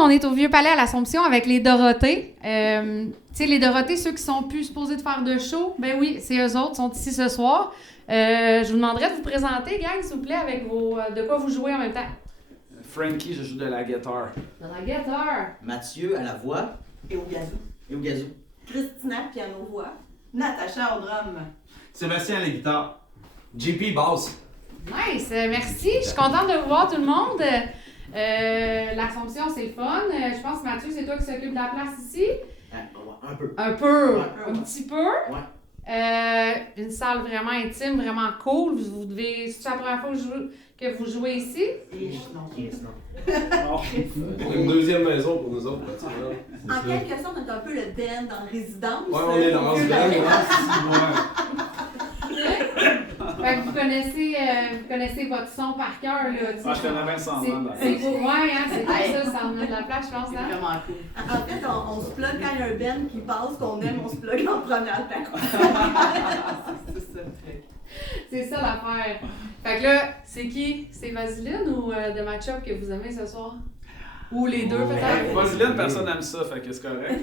on est au Vieux Palais à l'Assomption avec les Dorothées. Tu sais, les Dorothées, ceux qui sont plus supposés de faire de show, ben oui, c'est eux autres, sont ici ce soir. Je vous demanderais de vous présenter, gang, s'il vous plaît, avec de quoi vous jouez en même temps. Frankie, je joue de la guitare. De la guitare. Mathieu à la voix. Et au gazou. Christina, piano-voix. Natacha au drum. Sébastien à la guitare. JP basse. Nice, merci. Je suis contente de vous voir tout le monde. L'Assomption, c'est le fun. Je pense, Mathieu, c'est toi qui s'occupe de la place ici. Un peu. Un peu. Ouais. Un petit peu. Ouais. Une salle vraiment intime, vraiment cool. Vous devez. C'est la première fois que vous jouez ici? Non. C'est une deuxième maison pour nous autres. En quelque sorte, on est un peu le band en résidence. Ouais, on est dans ce Fait que vous connaissez votre son par cœur, là. Moi, je connais bien le semblant de la C'est place. pour moi, hein, c'est comme ça en venant de la place, je pense, C'est hein? vraiment cool. En fait, on se plug quand il y a un band qui passe, qu'on aime, on se plug en première partie. C'est ça le truc. C'est ça l'affaire. Fait que là, c'est qui? C'est Vaseline ou The Matchup que vous aimez ce soir? Ou les deux, peut-être? Vaseline, personne n'aime ça, fait que c'est correct.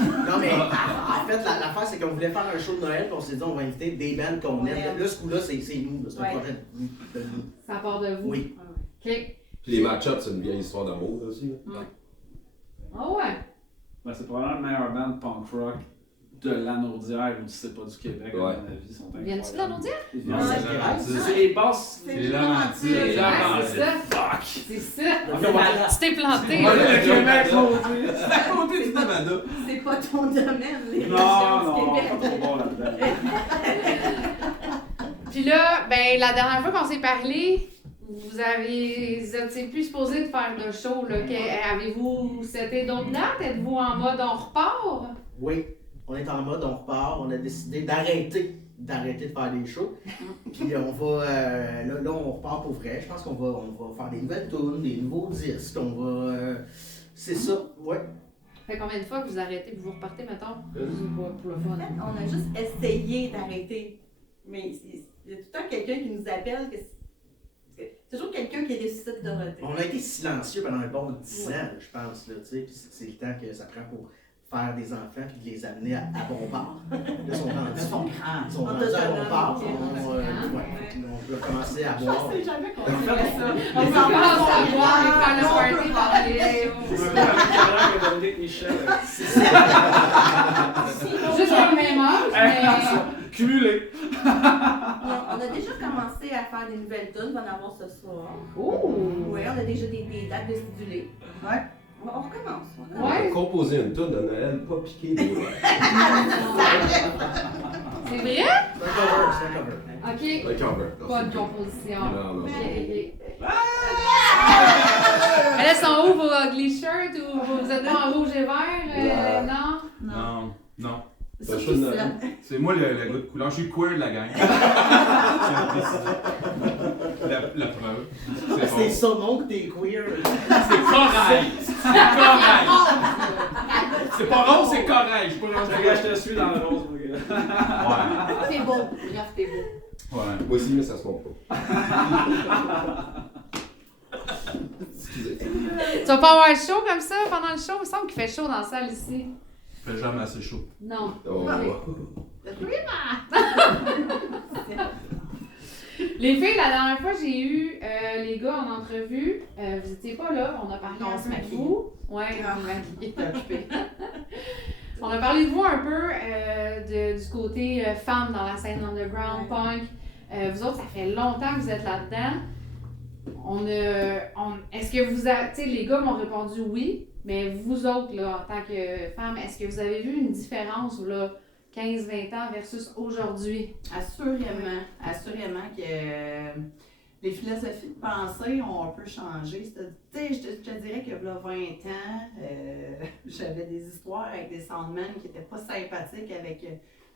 Non, mais en fait, l'affaire, c'est qu'on voulait faire un show de Noël, puis on s'est dit, on va inviter des bands qu'on aime. Là, ce coup-là, c'est nous. C'est un projet de nous. Ça part de vous? Oui. OK. Puis les match-ups, c'est une vieille histoire d'amour aussi. Ah ouais? Ben, c'est probablement le meilleur band punk rock de l'Anaudière ou si c'est pas du Québec, à mon Ouais. avis. Ils sont incroyables. Viens-tu de la Naudière? Ils viennent Ouais, de- c'est les basses. C'est C'est Laurentide. C'est la c'est ça. Fuck! C'est ça. Ok, on va- Tu t'es planté. Le Québec, maudit. C'est à côté du Nevada. C'est pas ton domaine, les Non, régions du pas Québec. trop bon là-dedans. Puis là, ben la dernière fois qu'on s'est parlé, vous étiez plus supposé de faire de show. Là. Avez-vous seté d'autres dates? Êtes-vous en mode on repart? Oui, on est en mode, on repart. On a décidé d'arrêter de faire des shows. Puis on va, là, on repart pour vrai. Je pense qu'on va faire des nouvelles tunes, des nouveaux disques. On va, c'est ça, ouais. Fait combien de fois que vous arrêtez et vous repartez, mettons? Pour le En fun. fait, on a juste essayé d'arrêter. Mais il y a tout le temps quelqu'un qui nous appelle. C'est toujours quelqu'un qui est décidé de Dorothée. On a été silencieux pendant un bon 10 ans, je pense, là, tu sais, puis c'est le temps que ça prend pour faire des enfants puis de les amener à bon port. Là, ils sont rendus. Ils sont grands. Ils sont rendus à bon port. Autonomes, On peut commencer à Je boire. sais jamais qu'on ferait ça. On s'en passe à boire et faire le party par les C'est shows. ça, avec Caroline et Dominique Michel. Juste le même âge, mais... Cumulé. On a déjà commencé à faire des nouvelles tunes, on va en avoir ce soir. Oh! Oui, on a déjà des dates de stipulées. Ouais. On recommence. Ouais. Composer une toune de Noël, pas piquer des doigts. C'est vrai? C'est un cover. OK. Un cover. Pas de composition. Non, non. OK, OK. Mais là, sont où vos ugly shirts ou vous êtes pas en rouge et vert? Non? Non. C'est Ça, ça je qui suis se une- C'est moi le gars de couleur. Je suis queer de la gang. la preuve. C'est C'est bon. son nom que t'es queer. C'est correct. C'est correct. C'est pas rose, c'est correct. Je suis pas Je te suis dans le rose, mon gars. Ouais. T'es beau. Bref, t'es beau. Ouais. Moi aussi, mais ça se compte pas. Excusez. Tu vas pas avoir chaud comme ça pendant le show? Il me semble qu'il fait chaud dans la salle ici. Il fait jamais assez chaud. Non. Oh, Les filles, la dernière fois, j'ai eu les gars en entrevue. Vous étiez pas là, on a parlé Non, on un se peu de maquille. vous. Ouais, Ah. on se maquille. On a parlé de vous un peu du côté femme dans la scène underground, punk. Vous autres, ça fait longtemps que vous êtes là-dedans. Est-ce que vous avez... Tu sais, les gars m'ont répondu oui, mais vous autres, là, en tant que femmes, est-ce que vous avez vu une différence, là, 15-20 ans versus aujourd'hui? Assurément que les philosophies de pensée ont un peu changé. Tu sais, je te dirais que là, 20 ans, j'avais des histoires avec des soundmen qui n'étaient pas sympathiques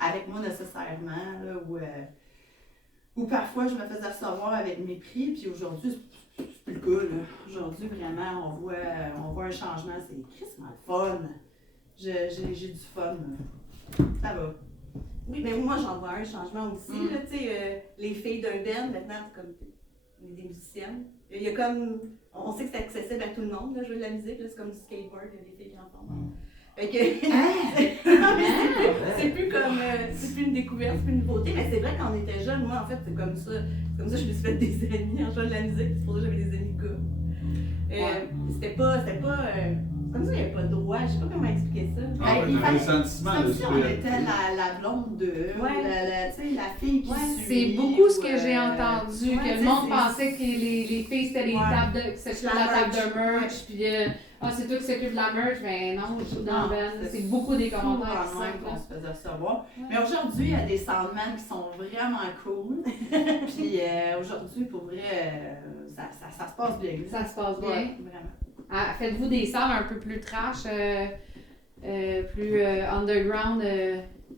avec moi nécessairement, là, ou parfois je me faisais recevoir avec mépris, puis aujourd'hui, c'est plus le cas, là. Aujourd'hui, vraiment, on voit un changement, c'est crissement le fun. J'ai du fun, là. Ça va. Oui, mais moi, j'en vois un changement aussi, là, tu sais, les filles d'un band, maintenant, c'est comme des musiciennes. Il y a comme. On sait que c'est accessible à tout le monde, là, jouer de la musique, là, c'est comme du skateboard, il y a des filles qui en font. Fait que. Non, mais c'est plus comme. C'est plus une découverte, c'est plus une nouveauté, mais c'est vrai quand on était jeune, moi en fait, c'est comme ça. C'est comme ça que je me suis fait des amis en jouant de la musique, c'est pour ça que j'avais des amis de gars. C'était pas. Comme ça, il n'y avait pas de droit, je sais pas comment expliquer ça. Ah ouais, il t'avais le fallait- sentiment Comme de si on était la blonde de, Ouais. tu sais, la fille qui Ouais, suit. c'est beaucoup ce que ou, j'ai entendu, ouais, que le monde pensait que les filles c'était les Ouais. tables de, que c'était La la table merch. de merch, puis c'est toi qui s'occupe de la merch, ben non, je joue dans Non, le band. c'est C'est beaucoup des souvent commentaires qui même sortent, qu'on là. se faisait recevoir. Ouais. Mais aujourd'hui, il y a des soundmen qui sont vraiment cool. Puis aujourd'hui, pour vrai, ça se passe bien. Ça se passe bien. Ouais, vraiment. Ah, faites-vous des salles un peu plus trash, plus underground,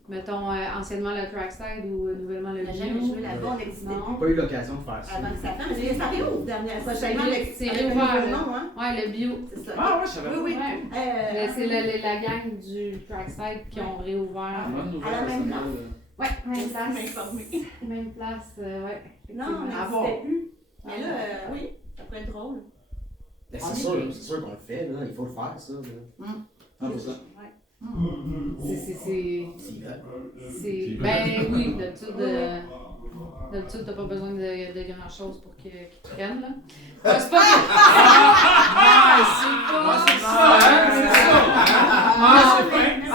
mettons anciennement le Trackside ou nouvellement le On n'a jamais Bio? joué là-bas, on n'existait Non. plus. Pas eu l'occasion de faire ça. Avant que ça fasse, mais ça réouvre dernière prochainement avec C'est avec un réouvert, nouveau là. nom, hein? Ouais, le Bio. C'est ça. Ah ouais, je savais pas. Oui, oui. Ouais. C'est la gang du Trackside qui ont réouvert. Bonne nouvelle, À la même ça, place. Ouais, même Merci de place. m'informer. Même place, ouais. Non, on À voir. n'existait plus. Mais là, oui, ça pourrait être drôle. Ben, On est c'est sûr qu'on le fait, là. Il faut le faire, ça. Là. Ah, pour ça. C'est. Ben oui, d'habitude, t'as pas besoin de grand chose pour qu'ils te prennent, là. C'est pas.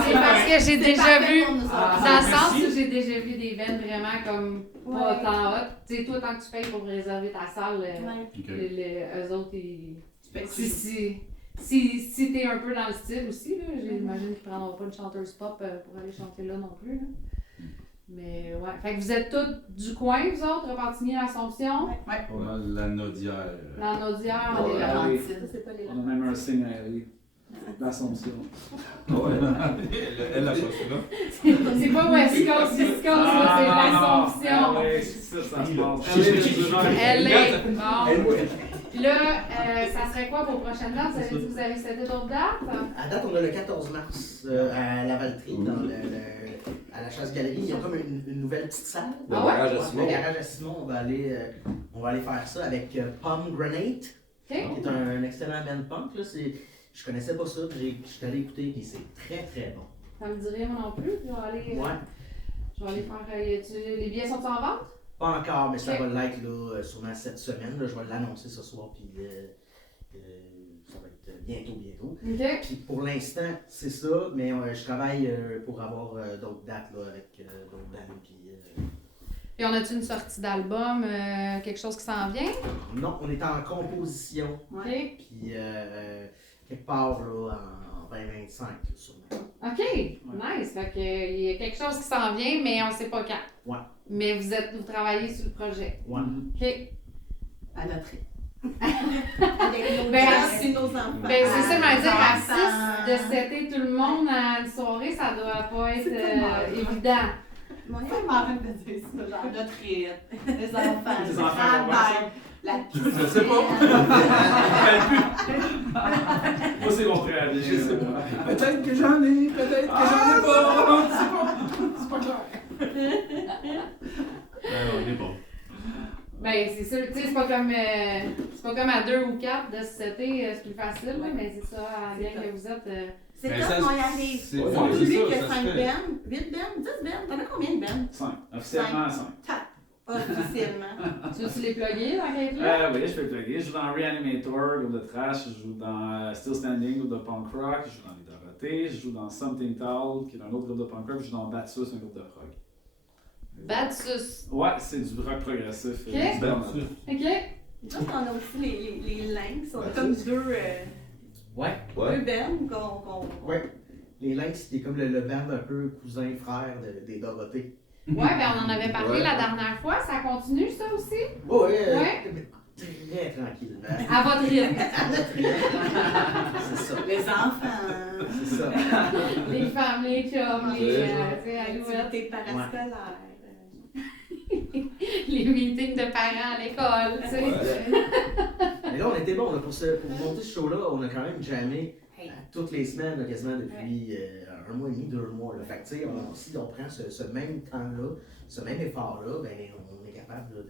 C'est parce que j'ai déjà vu. Dans le sens où j'ai déjà vu des bands vraiment comme pas Ouais. tant hot. Tu sais, toi, tant que tu payes pour réserver ta salle, Ouais. eux autres, ils. Ben, Si t'es un peu dans le style aussi, là, j'imagine qu'ils prendront pas une chanteuse pop pour aller chanter là non plus. Là. Mais ouais. Fait que vous êtes tous du coin, vous autres, Repentigny, Assomption, On a la Naudière. dans Naudière, on est Ouais. là. Allez. Ça, c'est pas les On a même un signe à aller. L'Assomption. Ouais. Elle, la chose là. C'est pas West Coast, East Coast, là, c'est l'Assomption. Ouais, c'est ça se passe. Elle est. Bon. Puis là, ça serait quoi vos prochaines dates? Vous avez dit que vous avez cédé d'autres dates? À date, on a le 14 mars à Lavaltrie, à la Chasse-Galerie. Il y a comme une nouvelle petite salle. Le Ah ouais? garage à Au Simon. garage à Simon, on va aller faire ça avec Pomegranate, OK? qui est un excellent band punk. Là. Je connaissais pas ça, puis je suis allé écouter, puis c'est très très bon. Ça me dirait moi non plus. Je vais aller, Ouais. je vais aller faire. Les billets sont en vente? Pas encore, mais ça Ok. va l'être là, sûrement cette semaine. Là. Je vais l'annoncer ce soir, puis ça va être bientôt. OK. Puis pour l'instant, c'est ça, mais je travaille pour avoir d'autres dates là, avec d'autres bands. Puis, Puis on a-tu une sortie d'album, quelque chose qui s'en vient? non, on est en composition, OK. puis quelque part là, en 2025, là, sûrement. OK. Nice. Fait que, il y a quelque chose qui s'en vient, mais on sait pas quand. Ouais. Mais vous travaillez sur le projet. Ouais. OK. À notre rythme. Avec nos Ben, gens et nos enfants. Ben, c'est ça, mais dire, à 6 enfants. de setter tout le monde à une soirée, ça doit pas être C'est tellement évident. Mon C'est vraiment en train de dire ça, genre notre rythme, les enfants, Les le enfants vont voir travail, la Je sais pas. Moi, c'est mon frère. Je sais pas. Peut-être que j'en ai, peut-être que j'en ai pas. C'est pas clair. On est bon. Ben, c'est sûr, tu sais, c'est pas comme à 2 ou 4 de se setter, c'est plus facile, là, mais c'est ça, à bien que vous êtes. C'est Ben, top, ça, on y arrive. c'est- On ouais, publie c'est que ça, ça 5 se fait. bands, 8 bands, 10 bands. T'en as combien de bands? 5. Officiellement 5. Officiellement. Tu veux-tu les plugger dans quelque là? Oui, je fais le plugger. Je joue dans Reanimator, groupe de trash. Je joue dans Still Standing, groupe de punk rock. Je joue dans Les Dorothées. Je joue dans Something Tall, qui est un autre groupe de punk rock. Je joue dans Batsus, un groupe de prog. Batsus. Ouais, c'est du rock progressif. Ok. Du band. OK. Donc, on a aussi les Lynx. On a Ouais, comme c'est- deux Ouais. Ouais. bands qu'on. Ouais. Les Lynx, c'était comme le band un peu cousin-frère des Dorothées. Ouais, ben on en avait parlé Ouais. la dernière fois. Ça continue, ça aussi? Ouais, Ouais. très tranquillement. À votre rythme. C'est ça. les enfants. C'est ça. Les femmes, les chums, les, Ouais. tu sais, alouettes. Activités parascolaires. Les meetings de parents à l'école, tu sais. Mais là, on était bon. Là, pour monter ce show-là, on a quand même jammé toutes les semaines, là, quasiment depuis un mois et demi, 2 mois. Là. Fait que, tu sais, si on prend ce même temps-là, ce même effort-là, ben, on est capable là,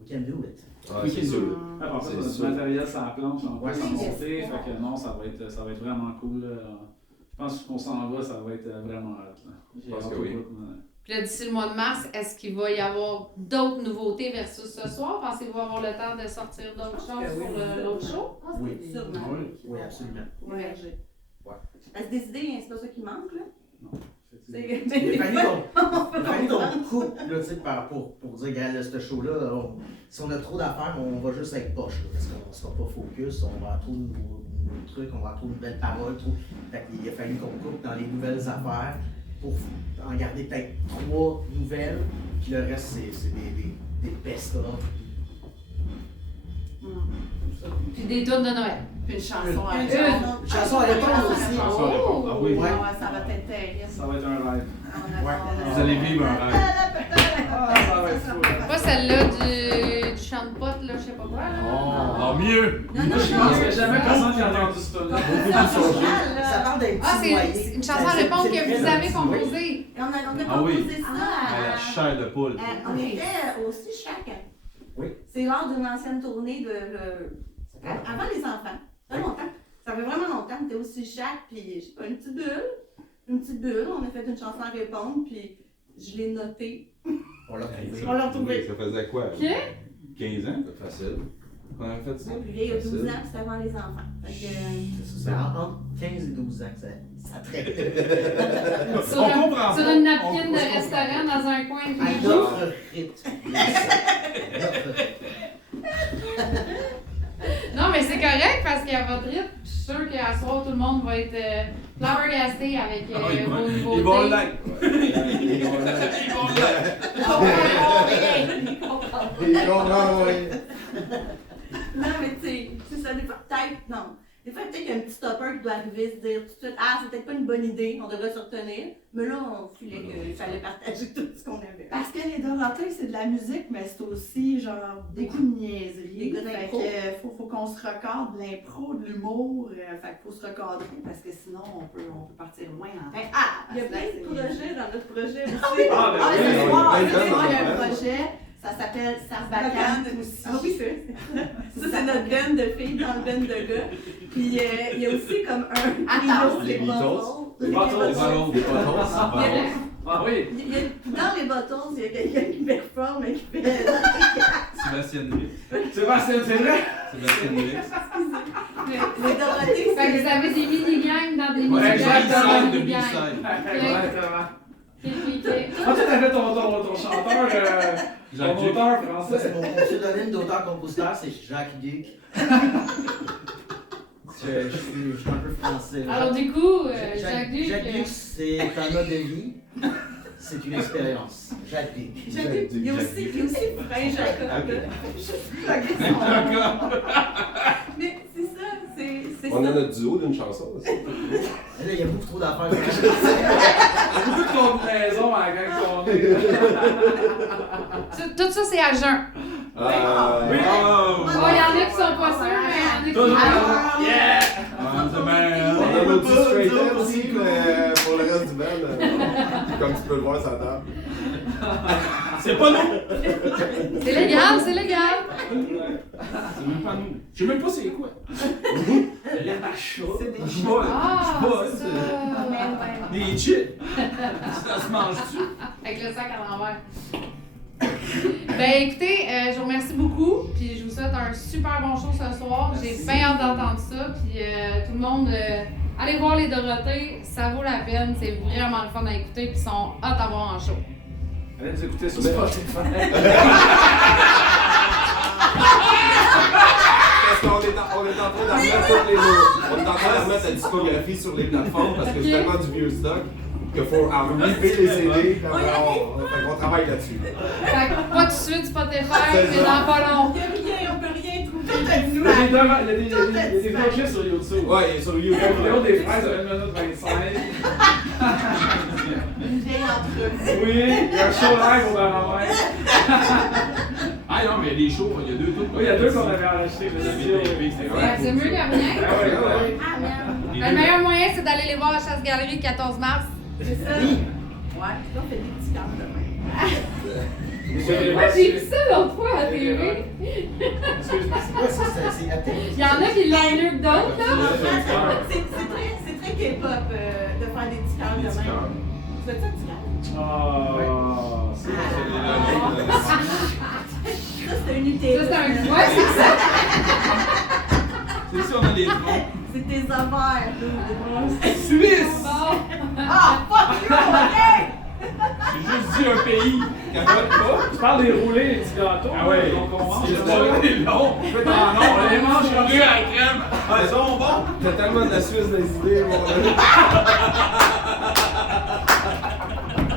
We can do it. Ah, c'est sûr. Après ça, C'est on a du sûr. matériel sur la planche en Ouais, plus à c'est monter. ça. Fait que non, ça va être vraiment cool. Là. Je pense qu'on s'en va, ça va être vraiment hâte. Là. J'ai pense hâte que au oui. bout, mais- Puis là, d'ici le mois de mars, est-ce qu'il va y avoir d'autres nouveautés versus ce soir? Pensez-vous avoir le temps de sortir d'autres choses que oui, pour sûrement. l'autre show? Oui. Sûrement. Oui, absolument. Ouais. À se décider, c'est pas ça qui manque, là. Effectivement. C'est- Il a fallu qu'on coupe, là, tu sais, pour dire, regarde, là, ce show-là, si on a trop d'affaires, on va juste être poche, là, parce qu'on sera pas focus, on va avoir trop de nouveaux trucs, on va avoir trop de belles paroles, trop... Fait qu'il a fallu qu'on coupe dans les nouvelles affaires pour en garder peut-être 3 nouvelles, puis le reste, c'est des best-of. Puis des tunes de Noël. Puis une chanson à Une répondre. Chanson à répondre aussi. Chanson à répondre. Ah oui. Ouais. Ouais, ça va être terrible. Ça va être un rêve. Vous allez vivre un rêve. Ah, ça va être fou. Là. Pas celle-là du chant de pote, là, je sais pas quoi. Là. Ah, mieux! Non, non, Moi, je pense que jamais non. personne qui a entendu ce tune-là. Ça parle d'un petit Ah, noyer. c'est une chanson à répondre que vous avez composée. On a Ah oui. composé ça À la chair de poule. on était aussi chaque. Oui. C'est lors d'une ancienne tournée avant les enfants. Ça fait longtemps. Ça fait vraiment longtemps. On était aussi chaque, puis je sais pas, une petite bulle. On a fait une chanson à répondre, puis je l'ai notée. On l'a trouvé. On l'a retrouvée. Ça faisait quoi? OK? 15 ans C'est facile. qu'on avait fait ça? La plus vieille, il y a 12 ans, puis c'était avant les enfants. Fait que, C'est entre 15 et 12 ans que ça traite. Sur, On comprend sur pas. une napkin On de comprend restaurant dans un coin de À Véju. notre rythme. Notre rythme. Non, mais c'est correct parce qu'à votre rythme, je suis sûre qu'à soir, tout le monde va être flabbergasté avec Ah, ils vos vont nouveautés. l'être. Ils vont l'être. Et comprends, oui. Non, mais tu sais, c'est ça, des fois, peut-être, non. Des fois, peut-être qu'il y a un petit stopper qui doit arriver, se dire tout de suite, ah, c'est peut-être pas une bonne idée, on devrait se retenir. Mais là, on filait qu'il fallait partager tout ce qu'on avait. Parce que les Dorothées, c'est de la musique, mais c'est aussi genre beaucoup de niaiseries. Des gars Fait d'impro. que faut qu'on se recadre de l'impro, de l'humour. Fait qu'il faut se recadrer parce que sinon on peut partir loin en Ben, tête. il y a plein de projets dans notre projet aussi. Ah, ben Ah, oui. ce oui, soir, oui, ce oui, soir, il y a oui, un oui. projet, ça s'appelle Sarbacane aussi. Ah oui, c'est ça, c'est notre band de filles dans le band de gars. Puis il y a aussi comme un Attends, trio, les Bottles. Les Les Bottles. ballons. Des potons. Ah oui. Dans les Bottles, il y a quelqu'un qui performe et qui fait. Sébastien Nuix. Sébastien, c'est vrai? Sébastien Nuix. Les Dorothées, Fait que vous avez des mini-gangs dans des Ouais, mini-gangs exactement, dans de des mini-gangs. B-side. Exactement. OK. Ah, tu t'avais ton chanteur, ton Jacques Duc. auteur Ça, français. c'est mon pseudonyme d'auteur-compositeur, c'est Jacques Duc. Je suis un peu français. Alors du coup, Jacques Duc, Jacques Duc, c'est un mode de vie. C'est une expérience. Jacques Duc. il y a aussi Frère Jacob. Mais c'est ça, c'est On a ça. notre duo d'une chanson aussi. Là, il y a beaucoup trop d'affaires. Beaucoup de combinaisons à la gang qu'on est. tout ça c'est à jeun. Oui. Oh, il y en a qui sont pas sûrs, mais il y en Toujours a qui à Yeah! On the man. On a notre petit straight edge aussi, mais pour le reste du band, comme tu peux le voir sur la table. C'est pas nous! C'est légal, c'est légal. C'est même pas nous. Je sais même pas c'est quoi. C'est des Je vois. Ah, Je vois. c'est ça. Des chips. Ça se mange-tu? Avec le sac à l'envers. Ben écoutez, je vous remercie beaucoup, puis je vous souhaite un super bon show ce soir. J'ai bien hâte d'entendre ça, puis tout le monde, allez voir les Dorothées, ça vaut la peine, c'est vraiment le fun à écouter, puis ils sont hot à voir en show. Allez nous écouter sur Spotify. Parce qu'on est en train de remettre toutes les on est en train de remettre la discographie sur les plateformes parce que c'est tellement du vieux stock qu'il faut enlever les CD. On travaille là-dessus. Fait que pas tout de suite Spotify, mais dans pas long. Il y a rien, on peut rien trouver. Il y a des vidéos clips sur YouTube. Ouais, il est sur Il y a une vidéo YouTube. des fraises à 1 minute 25. Une vieille entrevue. Oui, il y a un show live au baromètre. Ah non, mais il y a des shows, il y a deux trucs. Oui, il y a deux qu'on avait enregistrés. Vous Les avez vidéos. des c'est Ouais, vrai. c'est mieux que rien. Ah ouais, ouais. Ah merde. Le meilleur moyen, c'est d'aller les voir à Chasse-Galerie le 14 mars. C'est ça. Ouais, là, on fait des petits cartes demain. Moi, j'ai vu ça l'autre fois à la TV. Excuse-moi. Ouais, c'est athée. Il y en a qui l'ont mieux que d'autres, là. C'est très K-pop de faire des petits cœurs de Des petits même. cœurs. Tu fais ça, petit cœur? Ah, c'est Ça, c'est un UTI. Ça, c'est un. Ouais, c'est ça. C'est sûr, on a des troncs. C'est tes affaires. Suisse! Bon. Ah, fuck you, ok? J'ai juste dit un pays. Capote pas. Tu parles des roulés, les petits gâteaux. Ah ouais, donc on mange. c'est long. Ah non, on les mange Roulé à la crème. Ah, ils sont bons. T'as tellement de la Suisse dans les idées, mon gars.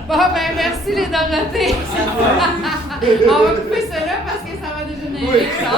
Bon, ben, merci les Dorothées. On va couper ça là parce que ça va dégénérer, je pense.